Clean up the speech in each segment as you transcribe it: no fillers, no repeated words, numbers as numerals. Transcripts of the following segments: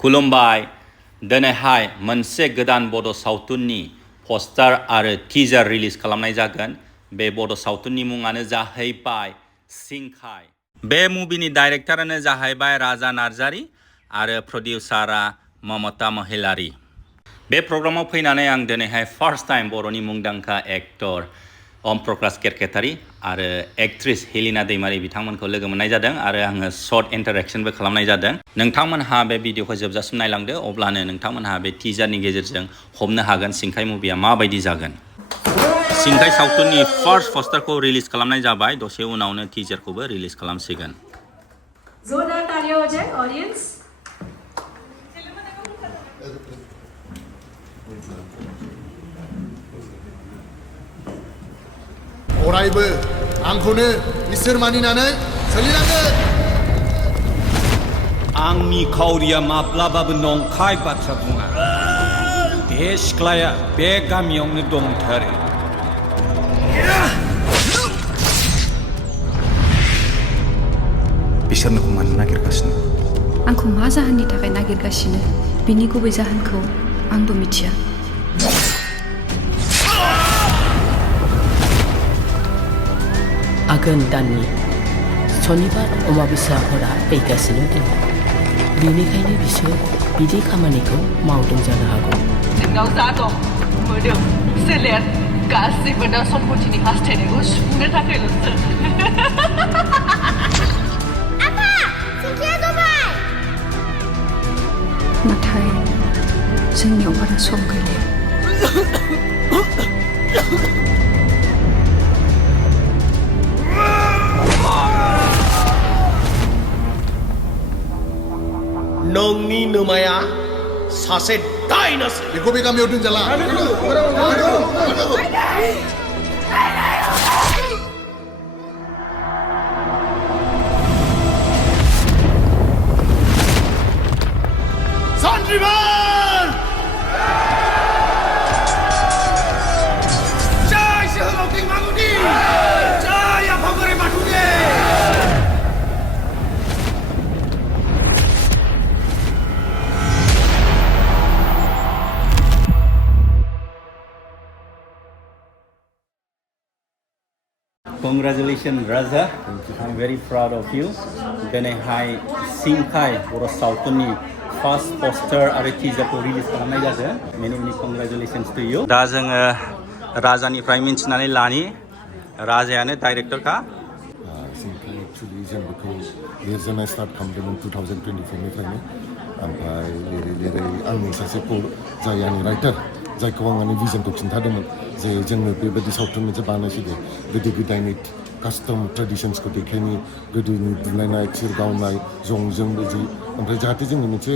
खुलुमबाय दिनैहाय मोनसे गोदान बड' सावथुननि पस्टार आरो टीजार रिलिज खालामनाय जागोन बे बड' सावथुननि मुङानो जाहैबाय सिंखाय बे मुभिनि डाइरेक्टरानो जाहैबाय राजा नार्जारी आरो प्रडिउसारा ममता महिलारी बे प्रग्रामाव फैनानै आं दिनैहाय फार्स्ट टाइम बर'नि मुंदांखा एक्टर ओम प्रकाश केरकेटारि आरो एक्ट्रेस हेलिना दैमारी बिथांमोनखौ लोगो मोननाय जादों आरो आङो शर्ट इन्टारेक्शनबो खालामनाय जादों नोंथांमोनहा बे भिडिअखौ जोबजासिम नायलांदो अब्लानो नोंथांमोनहा बे टीजारनि गेजेरजों हमनो हागोन सिंखाय मुभिया माबायदि जागोन सिंखाय सावथुननि फार्स्ट पस्टारखौ रिलिज खालामनाय जाबाय दसे उनावनो टीजारखौबो रिलिज खालामसिगोन जोरदार तालियां हो जाए ऑडियंस अरायबो आंखौनो इसोर मानिनानै सोलिनांगोन आंनि खावरिया माब्लाबाबो नंखाय बाथ्रा बुङा बे सिख्लाया बे गामियावनो दंथारो बिसोर नोंखौ मानो नागिरगासिनो आंखौ मा जाहोननि थाखाय नागिरगासिनो बिनि गुबै जाहोनखौ आंबो मिथिया आघोन दाननि सनिबार अमाबस्या हरा फैगासिनो दङ बेनिखायनो बिसोर बिदि खामानिखौ मावदों जानो हागौ नोंनाव जा दं मोदोम सोलेर गासैबो दा सम्पतिनि हास्थायनायखौ सुफुंनो थाखायल'सो नाथाय जोंनियाव बारा सम गैलिया नोंनि नोमाया सासे दायनासो बेखौ बे गामियाव दोनजाला सान्थ्रिफोर जय सोहोराव दैमालुनि जय आफा बोराइ बाथौनि Congratulations, Raja. I'm very proud of you. दिनैहाय सिंखाय बर' सावथुननि फार्स्ट पस्टार आरो टीजारखौ रिलिज खालामनाय जादों many congratulations to you. दा जोङो राजानिफ्राय मिन्थिनानै लानि राजायानो डाइरेक्टरखा सिंखाय एक्चुअलि जों बेखौ लिरजेननाय स्टार्ट खालामदोंमोन 2024निफ्रायनो ओमफ्राय लिरै लिरै आंनि सासे जाय आंनि राइटार जायखौ आं आंनि भिजनखौ खिन्थादोंमोन जे जोंनो बेबायदि सावथुन मोनसे बानायसै दे गोदो गोदायनि कास्टम ट्रेडिसन्सखौ देखायनि गोदोनि बुलायनाय थिर गावनाय जंजों बिदि ओमफ्राय जाहाथे जोंनो मोनसे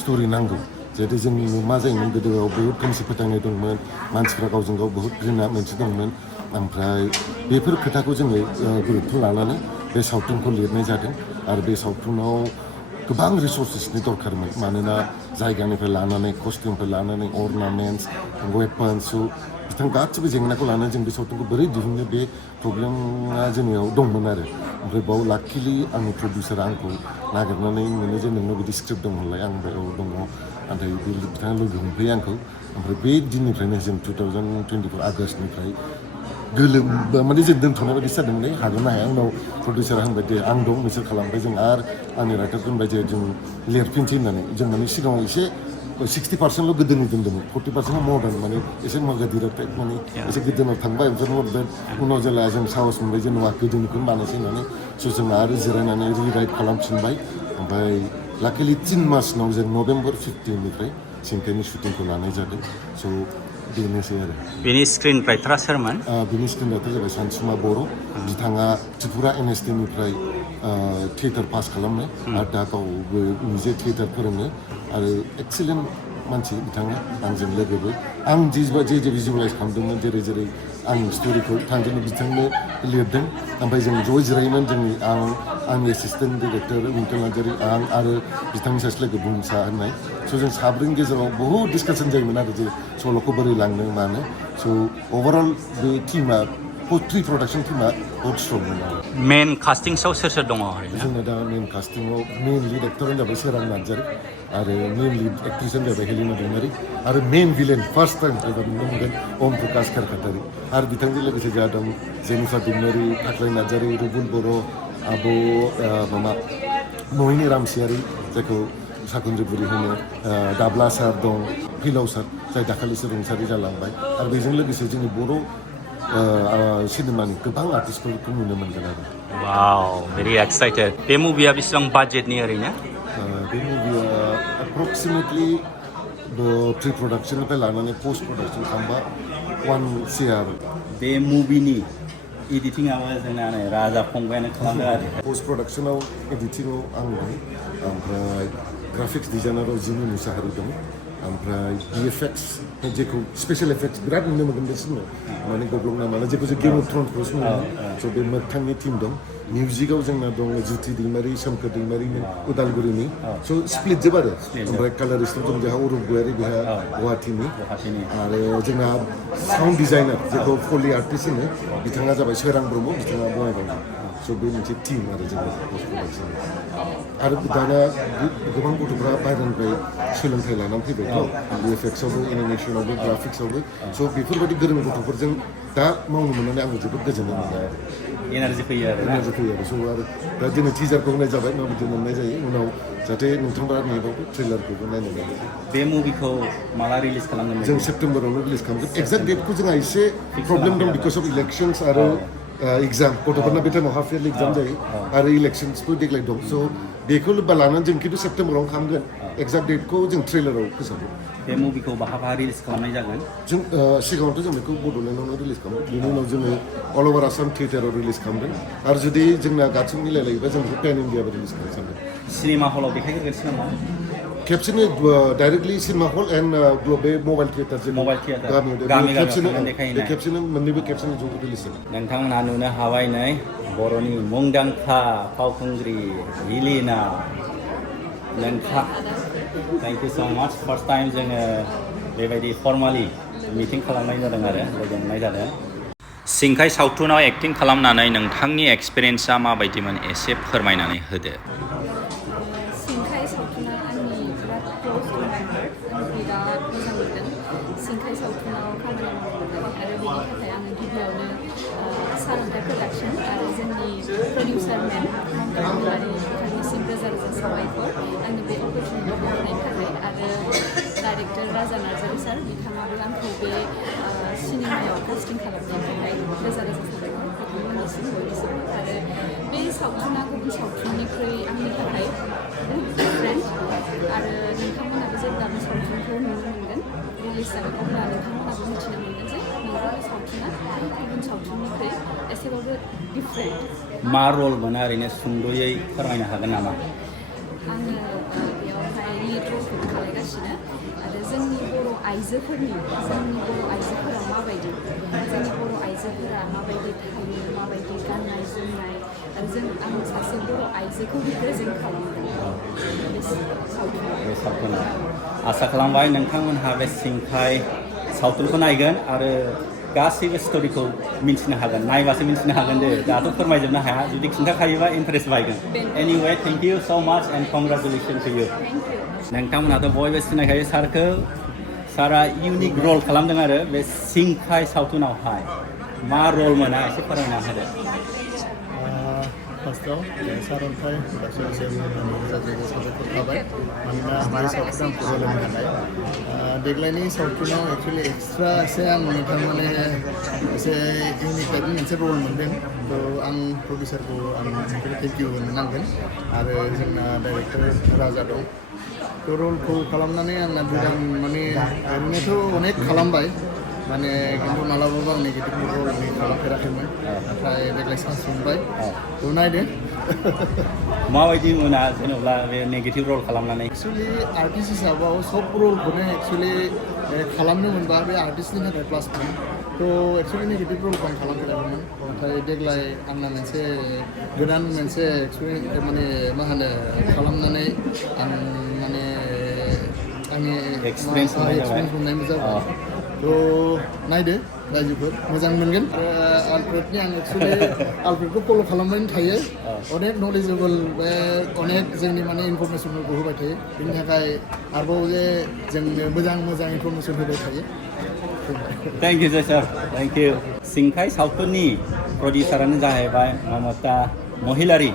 स्ट'रि नांगौ जाहाथे जोंनि मा जायोमोन गोदोआव बहुद खोमसि फोथायनाय दंमोन मानसिफ्रा गावजों गाव बहुद घृणा मोनसे दंमोन ओमफ्राय बेफोर खोथाखौ जोङो गुरुत्व लानानै बे सावथुनखौ लिरनाय जादों आरो बे सावथुनाव गोबां रिसर्सेसनि दरकारमोन मानोना जायगानिफ्राय लानानै कस्टिउमनिफ्राय लानानै अर्नामेन्टस वेपन्स बिथां गासिबो जेंनाखौ लानानै जों बे सावथुनखौ बोरै दिहुननो बे प्रब्लेमा जोंनियाव दंमोन आरो ओमफ्राय बाव लाकिलि आंनि प्रडिउसारा आंखौ नागिरनानै मोनो जे नोंनाव बिदि स्क्रिप्ट दं होनलाय आं बेयाव दङ नाथाय बिथाङा लोगो हमफैयो आंखौ ओमफ्राय बे दिननिफ्रायनो जों 2024 आगष्टनिफ्राय माने जों दोनथ'नाय बायदि जादोंमोन हागोन ना हाया आंनाव प्रडिउसारा होनबाय दे आं दं नोंसोर खालामबाय जों आरो आंनि राइटारखौ होनबाय जे जों लिरफिनसै होननानै जों माने सिगाङाव एसे 60%ल' गोदोनि दोनदोंमोन 40% मदार्न माने एसे मागादिरा टाइप माने एसे गोदोनाव थांबाय ओमफ्राय नट उनाव जेला जों साहस मोनबाय जे नङा गोदोनिखौनो बानायसै होननानै स' जों आरो जिरायनानै रिराइट खालामफिनबाय ओमफ्राय लाकिलि 3 मासनाव जों नभेम्बर 15निफ्राय सिंखायनि शुटिंखौ लानाय जादों स' बेनोसै आरो बेनि स्क्रिन राइटारा सोरमोन बिनि स्क्रिन राइटार जाबाय सानसुमा बर' बिथाङा त्रिपुरा NSTनिफ्राय थियेटार पास खालामनाय आरो दा गावबो निजे थियेटार फोरोङो आरो एक्सिलेन्ट मानसि बिथाङा आंजों लोगोबो आं जे भिजुवेलाइज खालामदोंमोन जेरै आं स्ट'रिखौ थांजोंनो बिथांनो लिरदों ओमफ्राय जों ज' जिरायोमोन जोंनि आंनि एसिस्टेन्ट डिरेक्टर विंकल नार्जारी आं आरो बिथांनि सासे लोगो बुंसा होननाय स' जों साब्रैनि गेजेराव बहुद डिसकासन जायोमोन आरो जे सल'खौ बोरै लांनो मानो स' अभारअल बे टिमा प्रि प्रडाक्सन टिमा बहुत स्ट्रंमोन आरो मेन कास्टिंसआव सोर सोर दङ ओरैनो जोंना दा मेन कास्टिंआव मेन लिड एक्टरानो जाबाय सोरां नार्जारी आरो मेन लिड एक्ट्रेसानो जाबाय हेलिना दैमारी आरो मेन भिलेन फार्स्ट टाइम एबा नुनो मोनगोन ओम प्रकाश खारखातारी आरो बिथांजों लोगोसे जोंहा दं जेनिफार दैमारी फाख्राय नार्जारी रुबुल बर' आब' माबा मोहिनी रामसियारी जायखौ साकुन्द्री बुरि होनो दाब्ला सार दं फैलाव सार जाय दाखालिसो रुंसारि जालांबाय आरो बेजों लोगोसे जोंनि बर' सिनेमानि गोबां आर्टिस्टफोरखौ नुनो मोनगोन आरो वाव भेरि एक्साइटेड बे मुभिया बेसेबां बाजेटनि ओरैनो बे मुभिया एप्रक्सिमेटलि प्रि प्रडाक्सननिफ्राय लानानै पोस्ट प्रडाक्सन खालामबा 1 CR बे मुभिनि एडिटिंआबो जोंना नै राजा फंबायानो खालामदों आरो पोस्ट प्रडाक्सनाव एडिटिंआव आं दं ओमफ्राय ग्राफिक्स डिजाइनाराव जिमि मुसाहारि दं ओमफ्राय VFX जेखौ स्पेशल इफेक्ट्स बिराद नुनो मोनगोन बे सिनेमायाव माने गब्लं नामा जेखौ जों गेम अफ थ्रन्सखौसो नुयो स' बे मोगथांनि टीम दं मिउजिकआव जोंना दं ज्योति दैमारी सोमखोर दैमारिनि उदालगुरिनि स' स्प्लिट जोब आरो ओमफ्राय कालारिस्टआव दं जोंहा अरुप गयारि बेहा गुवाहाटीनि आरो जोंना साउन्ड डिजाइनार जेखौ फलि आर्टिस्ट होनो बिथाङा जाबाय सोरां ब्रह्म बिथाङा बङाइगावनि स' बे मोनसे टिम आरो जोंनि पस्ट प्रडाक्सन आरो दाना गोबां गथ'फ्रा बाहेरानिफ्राय सोलोंथाइ लानानै फैबायथ' VFXआवबो एनिमेसनावबो ग्राफिक्सआवबो स' बेफोरबायदि गोरों गथ'फोरजों दा मावनो मोननानै आङो जोबोद गोजोननाय मोनो आरो एनार्जि फैयो आरो एनार्जि फैयो आरो स' आरो दा दिनै टिजारखौ होनाय जाबाय माबायदि मोननाय जायो उनाव जाहाथे नोंथांफोरा नेबावबो ट्रेलारखौबो नायनो मोनो बे मुभिखौ माला रिलिज खालामगोन जों सेप्तेम्बरावनो रिलिज खालामगोन एक्जाक्ट डेटखौ जोंहा एसे प्रब्लेम दं बिकज अफ इलेक्सन्स आरो एग्जाम गथ'फोरना बे टाइमाव हाफ इयारलि एग्जाम जायो आरो इलेक्सन्सबो देग्लाय दं स' बेखौ लोब्बा लानानै जों खिन्थु सेप्तेम्बरावनो खालामगोन एक्जाक्ट डेटखौ जों ट्रेलाराव फोसावगोन बे मुभिखौ बहा रिलिज खालामनाय जागोन जों सिगाङावथ' जों बेखौ बड'लेण्डआवनो रिलिज खालामगोन बेनि उनाव जोङो अल अभार आसाम थियेटाराव रिलिज खालामगोन आरो जुदि जोंना गासै मिलायलायोबा जों बेखौ पेन इन्डियाबो रिलिज खालामनो सानदों सिनेमा हलाव देखायगोन सिनेमा खेबसेनो डाइरेक्टलि सिनेमा हल एन्ड बे मबाइल थियेटार गामियाव खेबसेनो मोननैबो खेबसेनो ज' रिलिज जागोन नोंथांमोनहा नुनो हाबाय नै बर'नि मुंदांखा फावखुंग्रि हिलिना थेंक इउ स' माच फार्स्ट टाइम जोङो बेबायदि फर्मालि मिटिं खालामनाय जादों आरो लोगो मोननाय जादों सिंखाय सावथुनाव एक्टिं खालामनानै नोंथांनि एक्सपिरियेन्सआ माबायदिमोन एसे फोरमायनानै होदो सिंखाय सावथुना आंनि बिराद क्ल'ज टु माइ हार्ट आं बिराद मोजां मोनदों सिंखाय सावथुनाव खामानि मावनानै आरो बेनि थाखाय आङो गिबियावनो सारन्थाइ प्रडाक्सन आरो जोंनि प्रडिउसारमेन बिथांनिसिम रोजा रोजा साबायखर आंनो बे अपरचुनिटिखौ होनायनि थाखाय आरो डाइरेक्टर राजा नार्जारी सार बिथाङाबो आंखौ बे सिनेमायाव कास्टिं खालामनायनि थाखाय रोजा रोजा साबायखर बिथांमोननिसिम बयनिसिम आरो बे सावथुना गुबुन सावथुननिख्रुइ आंनि थाखाय डिफारेन्ट आरो नोंथांमोनाबो जेब्ला बे सावथुनखौ नुनो मोनगोन रिलिज जागोन अब्ला नोंथांमोनाबो मिथिनो मोनगोन जे नंगौ बे सावथुना गुबुन सावथुननिख्रुइ एसेबाबो डिफारेन्ट मा रल मोना ओरैनो सुंद'यै फोरमायनो हागोन नामा आङो बेयावहाय लिड रलखौ खालामगासिनो आरो जोंनि बर' आइजोफोरा माबायदि थायो माबायदि गाननाय जोमनाय आरो आं सासे बर' आइजोखौ रिप्रेजेन्ट खालामदों बे सावथुनाव आसा खालामबाय नोंथांमोनहा बे सिंखाय सावथुनखौ नायगोन आरो गासैबो स्ट'रिखौ मिन्थिनो हागोन नायबासो मिन्थिनो हागोन दे दाथ' फोरमायजोबनो हाया जुदि खिन्थाखायोबा इन्टारेस्ट बायगोन एनिवे थेंक इउ स' माच एन्ड कंग्रेचुलेसन टु इउ नोंथांमोनहाथ' बयबो सिनायखायो सारखौ सारा इउनिक रल खालामदों आरो बे सिंखाय सावथुनावहाय मा रल मोना एसे फोरमायना होदो फार्स्टआव सारन्थाइ प्रडाक्सनसिम रोजा रोजा साबायखर थाबाय मानोना बे सावथुन आंखौ होनो थाखाय देग्लायनि सावथुनाव एक्सुवेलि एक्सट्रा एसे आं थारमाने एसे इउनिक टाइपनि मोनसे रल मोनदों थ' आं प्रडिउसारखौ आं थेंक इउ होनो नांगोन आरो जोंना डाइरेक्टर राजा दं थ' रलखौ खालामनानै आंना बिराद माने ओरैनोथ' अनेक खालामबाय माने खिन्थु मालाबाबो आं नेगेटिभ रल खालामफेराखैमोन नाथाय देग्लाय चान्स मोनबाय थ' नायदो माबायदि मोना जेनेबा बे नेगेटिभ रल खालामनानै एक्सुवेलि आर्टिस्ट हिसाबाव सब रलखौनो एक्सुवेलि खालामनो मोनबा बे आर्टिस्टनि थाखाय प्लास पइन्ट थ' एक्सुवेलि नेगेटिभ रलखौ आं खालामफेराखैमोन नाथाय देग्लाय आंना मोनसे गोदान मोनसे एक्सपिरियेन्स माने मा होनो खालामनानै आं माने आंनि एक्सपिरियेन्स मोननाय जाबाय थ' नायदो रायजोफोर मोजां मोनगोन आलफ्रेडनि आं एक्सुवेलि आलफ्रेडखौ फल' खालामनानै थायो अनेक नलेजेबोल बे अनेक जोंनि माने इनफरमेसनफोरखौ होबाय थायो बेनि थाखाय आरोबाव जे जोंनो मोजां इनफरमेसन होबाय थायो thank you sir thank you सिंखाय सावथुननि प्रडिउसारानो जाहैबाय ममता महिलारि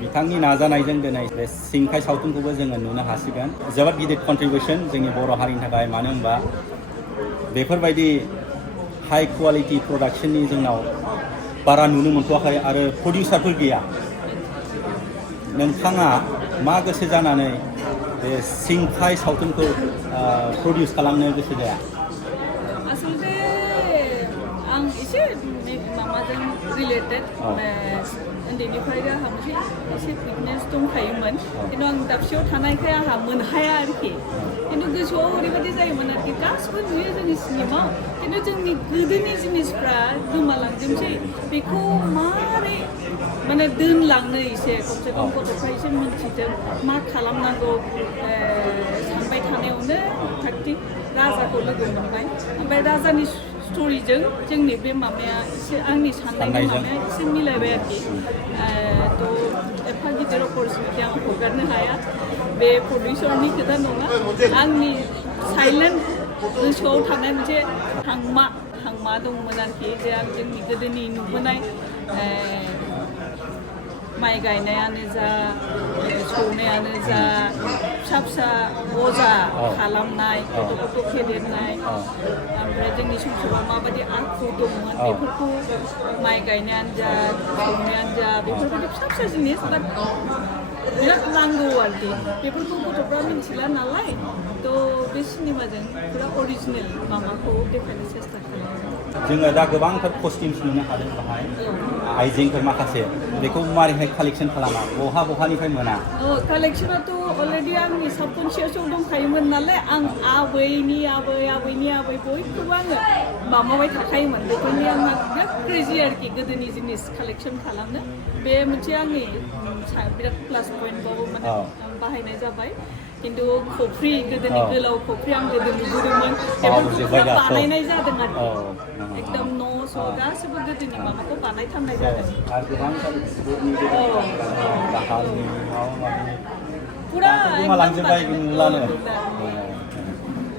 बिथांनि नाजानायजों दिनै बे सिंखाय सावथुनखौबो जोङो नुनो हासिगोन जोबोद गिदिर कन्ट्रिबिउसन जोंनि बर' हारिनि थाखाय मानो होनबा बेफोरबायदि हाई क्वालिटी प्रडाक्शननि जोंनाव बारा नुनो मोनथ'वाखै आरो प्रडिउसारफोर गैया नोंथाङा मा गोसो जानानै बे सिंखाय सावथुनखौ प्रडिउस खालामनो गोसो जाया आसलते आं एसे माबाजों रिलेटेड उन्दैनिफ्रायनो आंहा मोनसे एसे फिटनेस दंखायोमोन खिन्थु आं दाबसेयाव थानायखाय आंहा मोनहाया आरोखि खिन्थु गोसोआव ओरैबायदि जायोमोन आरोखि गासिबो नुयो जोंनि सिनेमायाव खिन्थु जोंनि गोदोनि जिनिसफ्रा गोमालांजोबसै बेखौ मारै माने दोनलांनो एसे खमसे खम गथ'फ्रा एसे मिन्थिथों मा खालामनांगौ सानबाय थानायावनो थागथिग राजाखौ लोगो मोनबाय ओमफ्राय राजानि स्ट'रिजों जोंनि बे माबाया एसे आंनि साननायनि माबाया एसे मिलायबाय आरोखि थ' एफा गिदिर अपरचुनिटि आं हगारनो हाया बे प्रडिउसारनि खोथा नङा आंनि साइलेन्ट गोसोआव थानाय मोनसे हांमा दंमोन आरोखि जे आं जोंनि गोदोनि नुबोनाय माइ गायनायानो जा सौनायानो जा फिसा फिसा अजा खालामनाय गथ'फोरखौ फेदेरनाय ओमफ्राय जोंनि संसाराव माबायदि आखु दंमोन बेफोरखौ माइ गायनायानो जा सौनायानो जा बेफोरबायदि फिसा फिसा जिनिस बाट बिराद नांगौ आरोखि बेफोरखौ गथ'फ्रा मिथिला नालाय थ' बे सिनेमाजों पुरा अरिजिनेल माबाखौ देखायनो सेस्था खालामो जोङो दा गोबांथार कस्टिउम्स नुनो हादों बाहाय आइजेंफोर माखासे बेखौ मारैहाय कालेक्सन खालामा बहानिफ्राय मोना कालेक्सनाथ' अलरेडि आंनि साबकनसियासआव दंखायोमोन नालाय आं आबैनि आबै बयखौबो आङो माबाबाय थाखायोमोन बेखायनो आंहा बिराद क्रेजि आरोखि गोदोनि जिनिस कालेक्सन खालामनो बे मोनसे आंनि बिराद प्लास पइन्टबाबो माने बाहायनाय जाबाय खिन्थु खफ्रि गोदोनि गोलाव खफ्रि आं गोदो नुबोदोंमोन बेफोरखौ बानायनाय जादों आरो एकदम न' स' गासिबो गोदोनि माबाखौ बानायथारनाय जादों पुरा गोमालांजोब्बाय नुलानो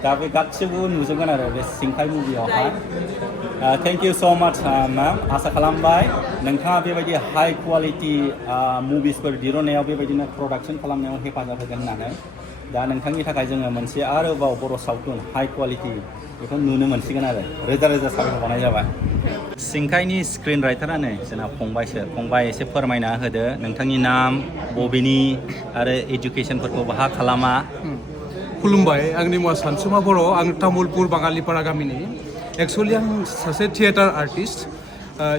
दा बे गासिबो नुजोबगोन आरो बे सिंखाय मुभियावहाय थेंक इउ स' माच मेम आसा खालामबाय नोंथाङा बेबायदि हाई क्वालिटी मुभिसफोर दिरुननायाव बेबायदिनो प्रडाक्सन खालामनायाव हेफाजाब होगोन होननानै दा नोंथांनि थाखाय जोङो मोनसे आरोबाव बर' सावथुन हाई क्वालिटी बेखौ नुनो मोनसिगोन आरो रोजा साबायखर बावनाय जाबाय सिंखायनि स्क्रिन राइटारानो जोंना फंबाय एसे फोरमायना होदो नोंथांनि नाम बबेनि आरो इडुकेसनफोरखौ बाहा खालामा खुलुमबाय आंनि मुङा सानसुमा बर' आं तामुलपुर बाङालिपारा गामिनि एक्सुवेलि आं सासे theatre artist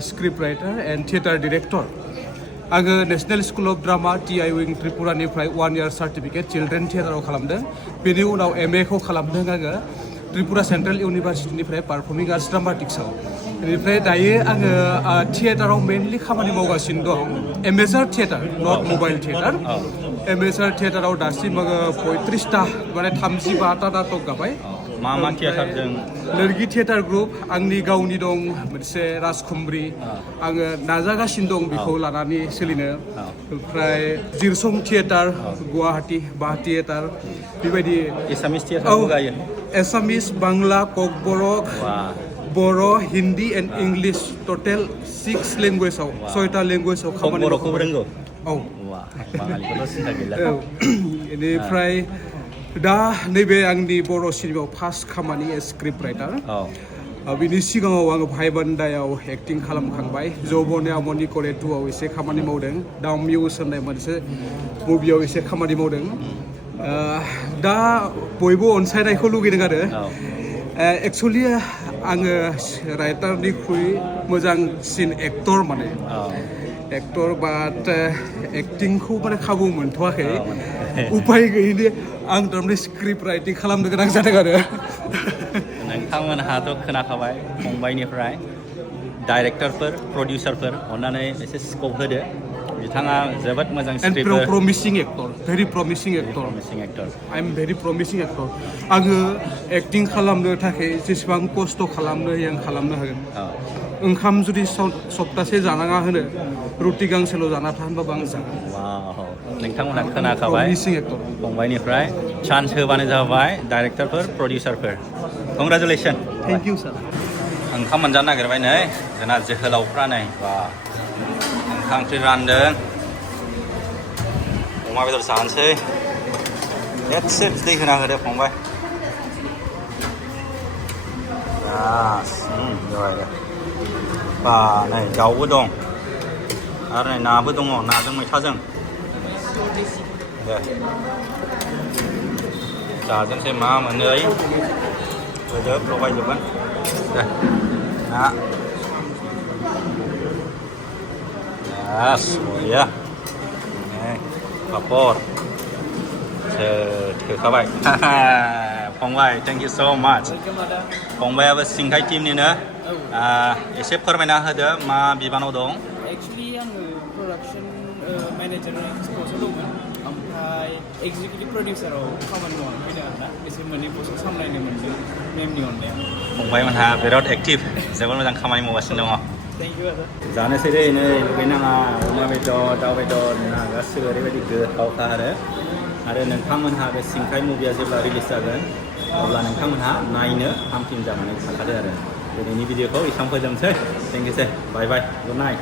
script writer and theatre director आङो National School of Drama TI विं त्रिपुरानिफ्राय 1 इयार सार्टिफिकेट चिल्ड्रेन थिएटाराव खालामदों बेनि उनाव MA खौ खालामदों आङो त्रिपुरा सेन्ट्रेल इउनिभार्सिटिनिफ्राय पारफर्मिं आर्ट्स ड्रामाटिक्सआव बेनिफ्राय दायो आङो थिएटाराव मेनलि खामानि मावगासिनो दं amateur theatre not mobile theatre amateur थिएटाराव दासिम आङो 35टा माने 35टा नाटक गाबाय मा थिएटारजों लोरगि थिएटार ग्रुप आंनि गावनि दं मोनसे राजखुमब्रि आङो नाजागासिनो दं बेखौ लानानै सोलिनो ओमफ्राय जिरसं थिएटार गुवाहाटी बा थिएटार बेबायदि एसामिस थिएटारबो गायो एसामिस बांला ककबरक बर' हिन्दी एन्ड इंलिश टटेल 6 लेंगुवेजाव 6टा लेंगुवेजाव खामानि बर'खौबो रोंगौ औ बाङालिखौथ' सिन्था गैला बेनिफ्राय दा नैबे आंनि बर' सिनेमायाव फार्स्ट खामानि स्क्रिप्ट राइटार बिनि सिगाङाव आङो भाइबान्दायाव एक्टिं खालामखांबाय जौबने आमनि करे 2आव एसे खामानि मावदों दा मिउस होननाय मोनसे मुभियाव एसे खामानि मावदों दा बयबो अनसायनायखौ लुगैदों आरो एक्सुवेलि आङो राइटारनिख्रुइ मोजांसिन एक्टर माने एक्टर बाट एक्टिंखौ माने खाबु मोनथ'वाखै उपाय गैयिनि आं थारमाने स्क्रिप्ट राइटिं खालामनो गोनां जादों आरो नोंथांमोनहाथ' खोनाखाबाय फंबायनिफ्राय डाइरेक्टरफोर प्रडिउसारफोर अन्नानै एसे स्कप होदो बिथाङा जोबोद मोजां and scripter promising actor, very promising actor. Promising actor I'm very promising actor. आङो एक्टिं खालामनो थाखाय जेसेबां खस्थ' खालामनो हायो आं खालामनो हागोन। ओंखाम जुदि सप्तासे जानाङा होनो रुटि गांसेल' जाना था होनबाबो आं जागोन। वाव नोंथांमोनहा खोनाखाबाय Promising actor. फंबायनिफ्राय चान्स होबानो जाबाय डाइरेक्टरफोर प्रडिउसारफोर कंग्रेचुलेसन Thank you, sir. ओंखाम मोनजानो नागिरबाय नै जोंना जोहोलावफ्रा नै बा ओंखाम ओंख्रि रानदों अमा बेदर जानोसै एसे दै होना होदो फंबाय जाबाय दे बा नै दाउबो दं आरो नै नाबो दङ नाजों मैथाजों दे जाजोंसै मा मोनो होदो लगायजोबगोन दे ना बरिया पापर थोखाबाय फंबाय थेंक इउ स' माच फंबायाबो सिंखाय टिमनिनो एसे फोरमायना होदो मा बिबानाव दं एक्चुअली आङो प्रडाक्शन मेनेजारनि पस्टआव दंमोन ओमफ्राय एक्जिकिउटिभ प्रडिउसाराव खामानि मावनो फैदों आरोना एसे मोननै पस्टखौ सामलायनो मोनदों मेमनि अननायाव फंबायमोनहा बिराद एक्टिभ जोबोद मोजां खामानि मावगासिनो दङ थेंक इउ आदा जानोसै दै नै लुगैनाङा अमा बेदर दाउ बेदर ना गासिबो ओरैबायदि गोथावखा आरो नोंथांमोनहा बे सिंखाय मुभिया जेब्ला रिलिज जागोन अब्ला नोंथांमोनहा नायनो हामफिन जानानै थाखादो आरो दिनैनि भिडिअखौ एसेबां फोजोबनोसै thank you bye bye good night